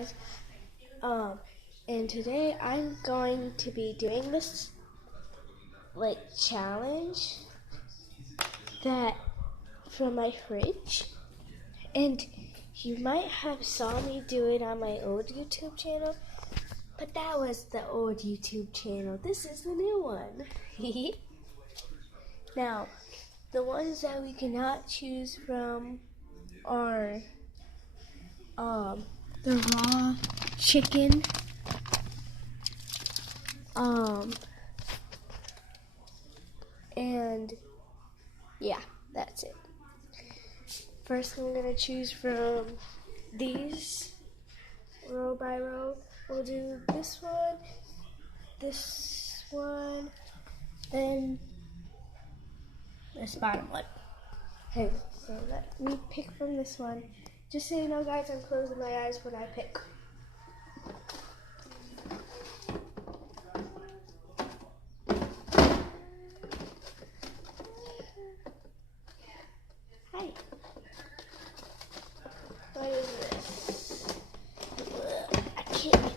guys. And today I'm going to be doing this challenge that from my fridge, and you might have saw me do it on my old YouTube channel, but that was the old YouTube channel. This is the new one. Now, the ones that we cannot choose from are the raw chicken, and yeah, that's it. First, I'm gonna choose from these row by row. We'll do this one, then this bottom one. Okay, so let me pick from this one. Just so you know, guys, I'm closing my eyes when I pick. Hi. What is this? I can't.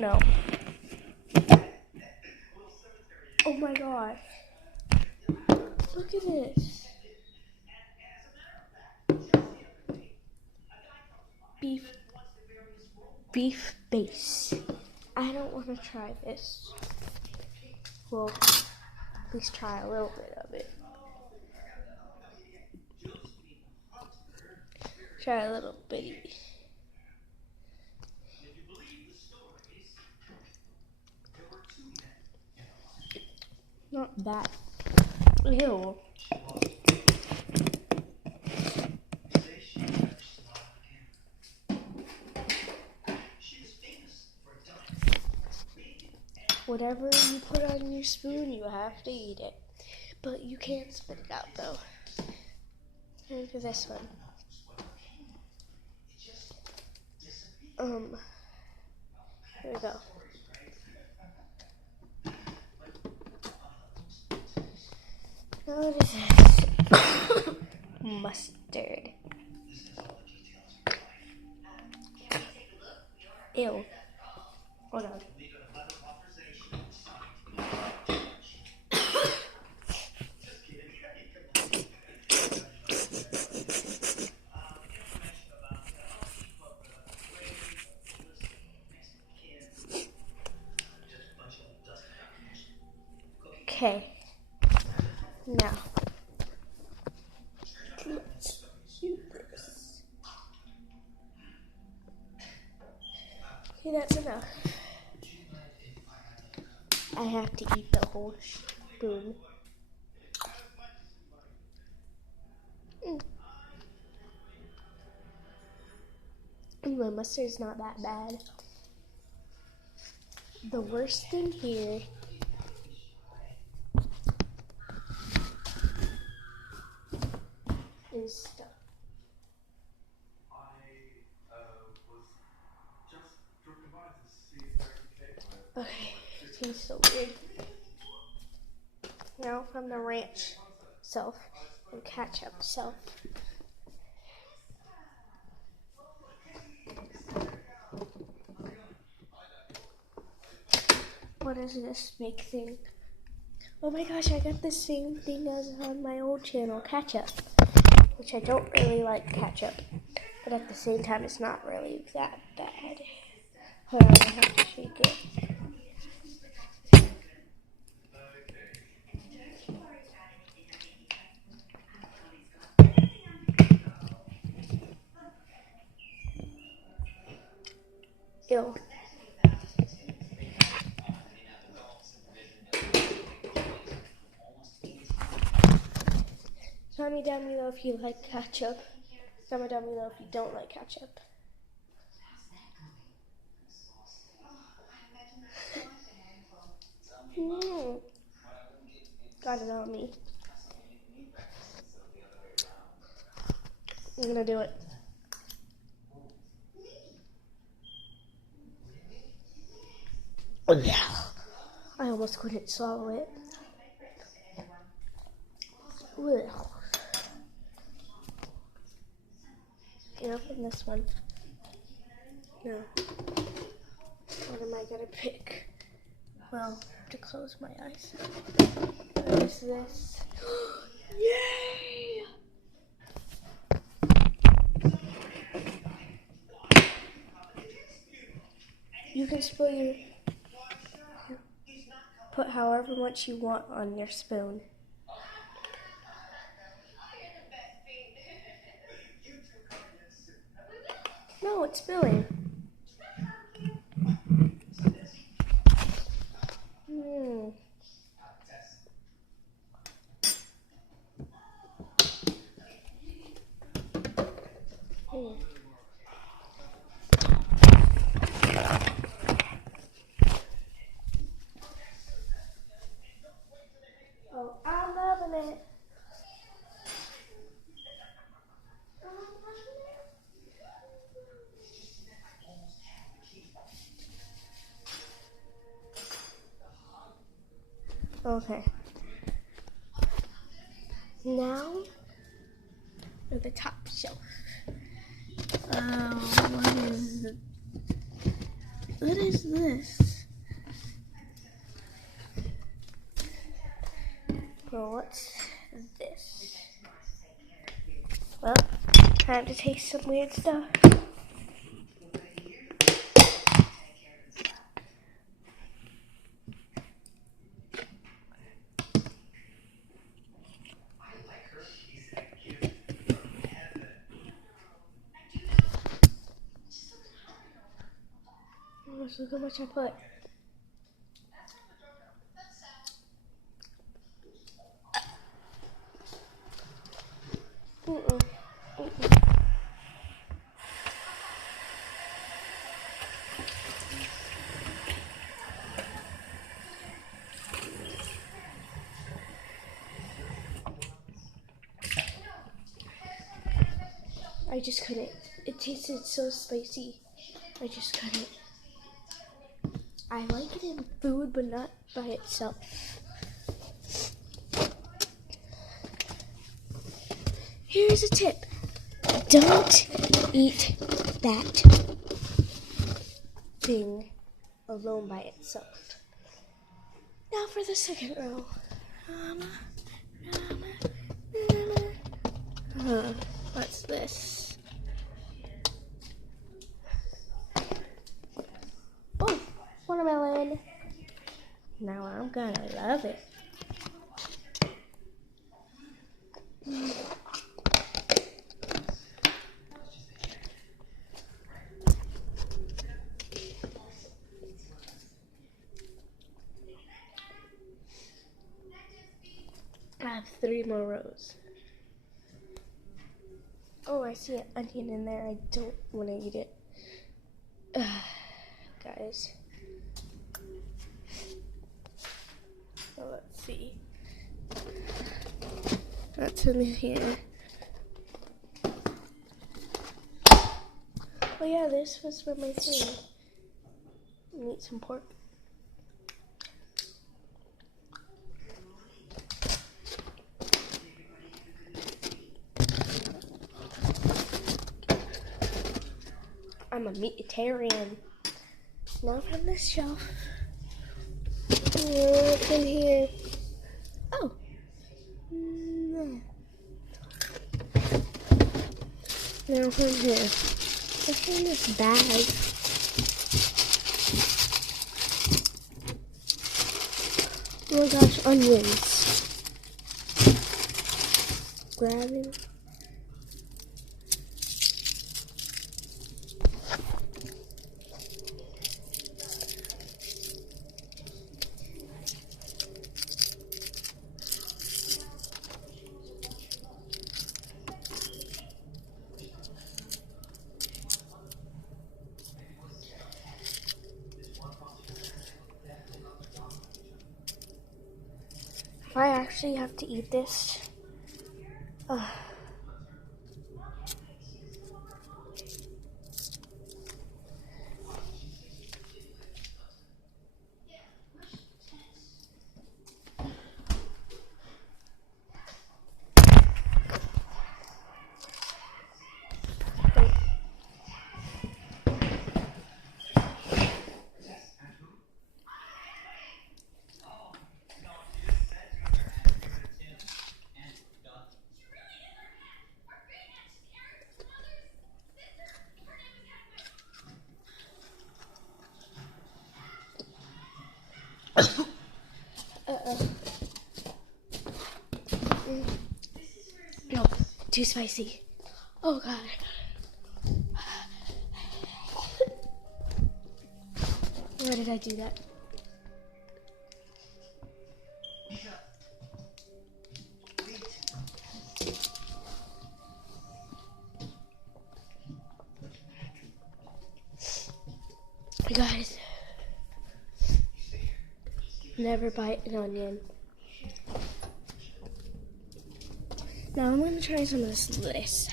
No. Oh my god. Look at this. Beef base. I don't want to try this. Well, at least try a little bit of it. Try a little bitty. Not bad. Ew. Whatever you put on your spoon, you have to eat it. But you can't spit it out, though. And for this one. Here we go. Now what is this? Mustard. Ew. Hold on. Okay. Now, let's shoot this. Okay, that's enough. I have to eat the whole spoon. The mustard's not that bad. The worst thing here is stuff. Okay, it seems so weird. Now from the ranch self and ketchup self. What is this big thing? Oh my gosh, I got the same thing as on my old channel, ketchup. Which I don't really like ketchup. But at the same time, it's not really that bad. Hold on, I have to shake it. Ew. Comment down below if you like ketchup. Comment down below if you don't like ketchup. Got it on me. I'm gonna do it. I almost couldn't swallow it. Now from this one. No. What am I gonna pick? Well, to close my eyes. What is this? Yay! You can spill your... Put however much you want on your spoon. No, it's spilling. Oh, I'm loving it. Okay. Now, at the top shelf. What is this? Well, what's this? Well, time to taste some weird stuff. Look how much I put. I just couldn't. It tasted so spicy. I just couldn't. I like it in food, but not by itself. Here's a tip. Don't eat that thing alone by itself. Now for the second row. What's this? Oh, watermelon. Now I'm gonna love it. I have 3 more rows. Oh, I see an onion in there. I don't want to eat it. Guys. So let's see. That's in here. Oh yeah, this was for my thing. Eat some pork. I'm a meatitarian. Now from this shelf. What's in here? Oh. Now from here. What's in this bag? Oh my gosh, onions. Grabbing. If I actually have to eat this, too spicy. Oh God. Why did I do that? Guys, never bite an onion. Now I'm gonna try some of this lettuce.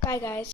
Bye guys.